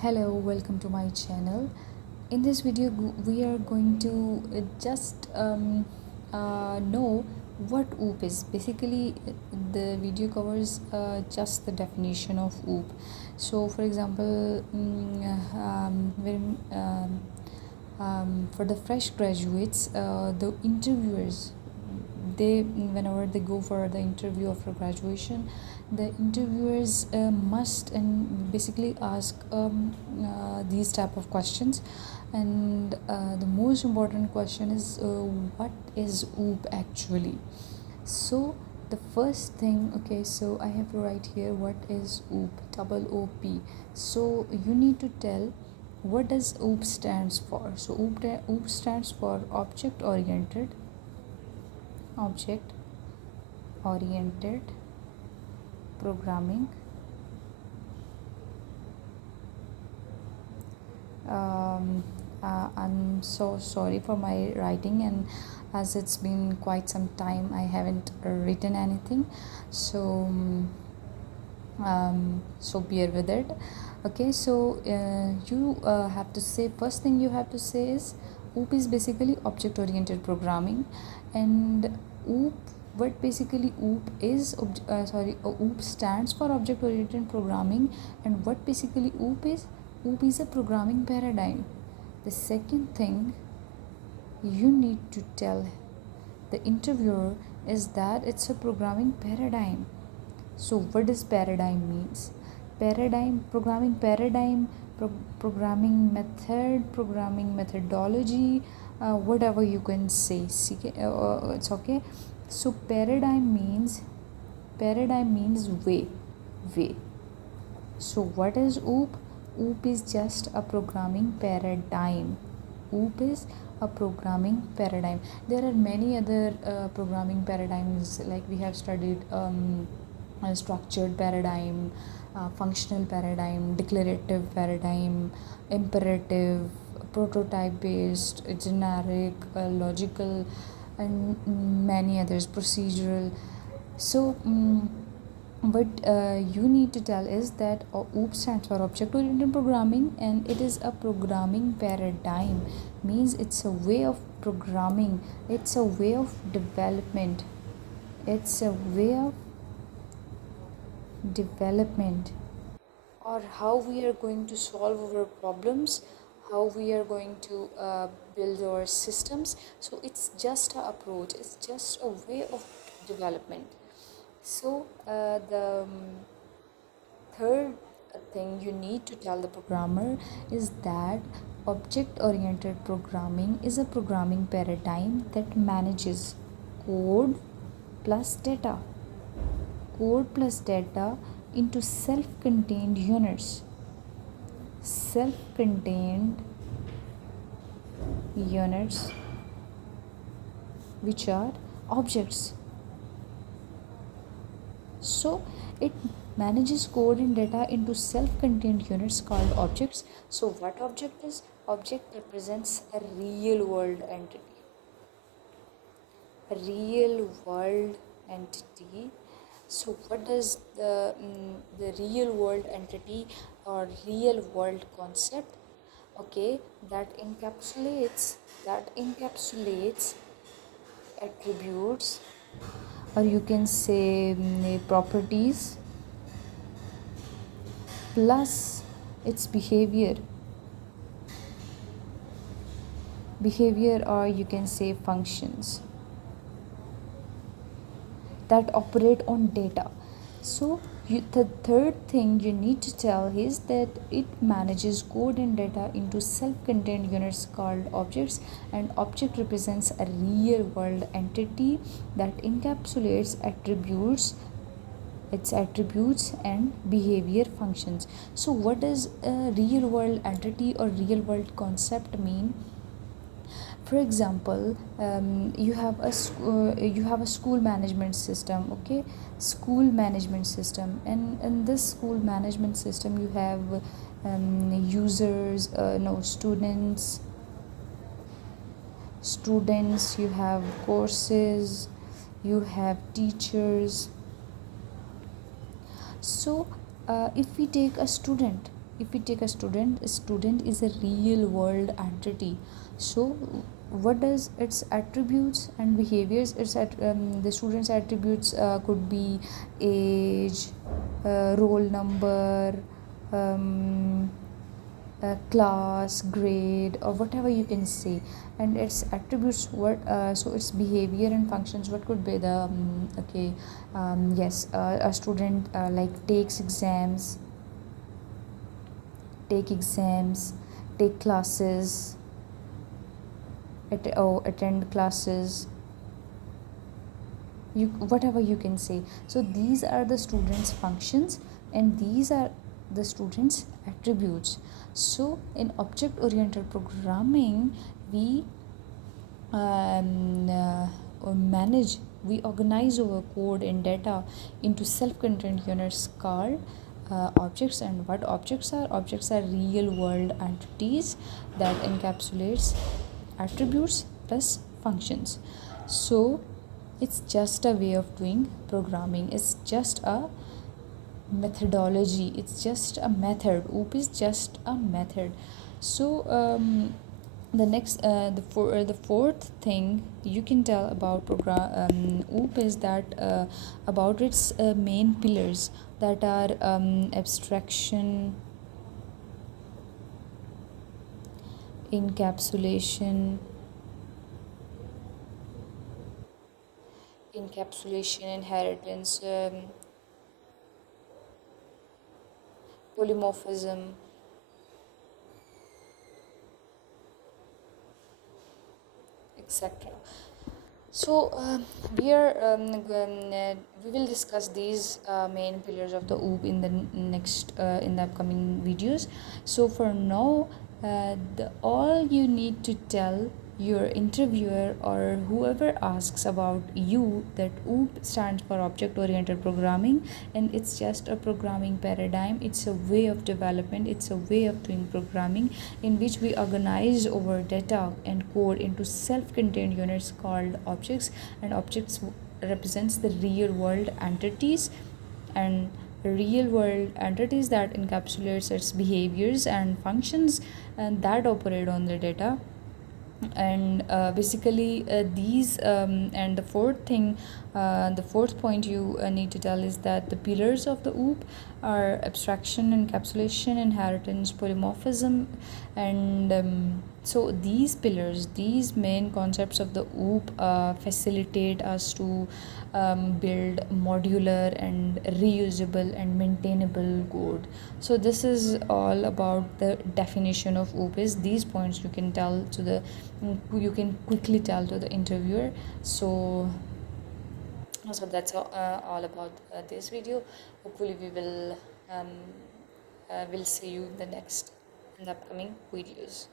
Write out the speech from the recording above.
Hello, welcome to my channel. In this video, we are going to just know what OOP is. Basically, the video covers just the definition of OOP. So, for example, for the fresh graduates, the interviewers, they whenever they go for the interview after graduation, the interviewers must and basically ask these type of questions. And the most important question is what is OOP actually. So the first thing, okay, so I have to write here what is OOP, double OP. So you need to tell what does OOP stands for. So OOP stands for object oriented programming. I'm so sorry for my writing, and as it's been quite some time I haven't written anything, so so bear with it. Okay, so you have to say, first thing you have to say is OOP is basically object oriented programming. And OOP, what basically OOP is, OOP stands for object oriented programming. And what basically OOP is a programming paradigm. The second thing you need to tell the interviewer is that it's a programming paradigm. So what does paradigm means? Paradigm, programming paradigm, programming method, programming methodology, whatever you can say. It's okay. So paradigm means way. So what is OOP? OOP is just a programming paradigm. OOP is a programming paradigm. There are many other programming paradigms, like we have studied a structured paradigm, functional paradigm, declarative paradigm, imperative, prototype based, generic, logical, and many others, procedural. So what you need to tell is that OOP stands for object oriented programming, and it is a programming paradigm. Means it's a way of programming, it's a way of development, it's a way of development, or how we are going to solve our problems, how we are going to build our systems. So it's just an approach, it's just a way of development. So the third thing you need to tell the programmer is that object oriented programming is a programming paradigm that manages code plus data into self-contained units. Self-contained units, which are objects. So it manages code and data into self-contained units called objects. So what object is? Object represents a real world entity. A real world entity. So what does the real world entity or real world concept? Okay, that encapsulates attributes, or you can say properties, plus its behavior, or you can say functions that operate on data. So the third thing you need to tell is that it manages code and data into self-contained units called objects, and object represents a real world entity that encapsulates its attributes and behavior functions. So what does a real world entity or real world concept mean? For example, you have a school management system. Okay, school management system, and in this school management system you have users, no students, you have courses, you have teachers. So if we take a student, if we take a student is a real world entity. So what does its attributes and behaviors, the students attributes could be age, roll number, um, class, grade, or whatever you can say. And its attributes, what so its behavior and functions, what could be the okay, yes, a student like take exams, take classes, attend classes, you whatever you can say. So these are the students functions, and these are the students attributes. So in object oriented programming, we manage, we organize our code and data into self-contained units called objects. And what objects are real world entities that encapsulates attributes plus functions. So it's just a way of doing programming, it's just a methodology, it's just a method. OOP is just a method. So the next the fourth thing you can tell about OOP is that about its main pillars, that are abstraction, encapsulation, inheritance, polymorphism, etc. So we will discuss these main pillars of the OOP in the next in the upcoming videos. So for now, all you need to tell your interviewer or whoever asks about you that OOP stands for object oriented programming, and it's just a programming paradigm, it's a way of development, it's a way of doing programming in which we organize our data and code into self-contained units called objects. And objects represents the real world entities, and real world entities that encapsulates its behaviors and functions and that operate on the data. And basically these and the fourth point you need to tell is that the pillars of the OOP are abstraction, encapsulation, inheritance, polymorphism. And so these pillars, these main concepts of the OOP facilitate us to build modular and reusable and maintainable code. So this is all about the definition of OOP. Is these points you can quickly tell to the interviewer. So that's all about this video. Hopefully we will see you in the upcoming videos.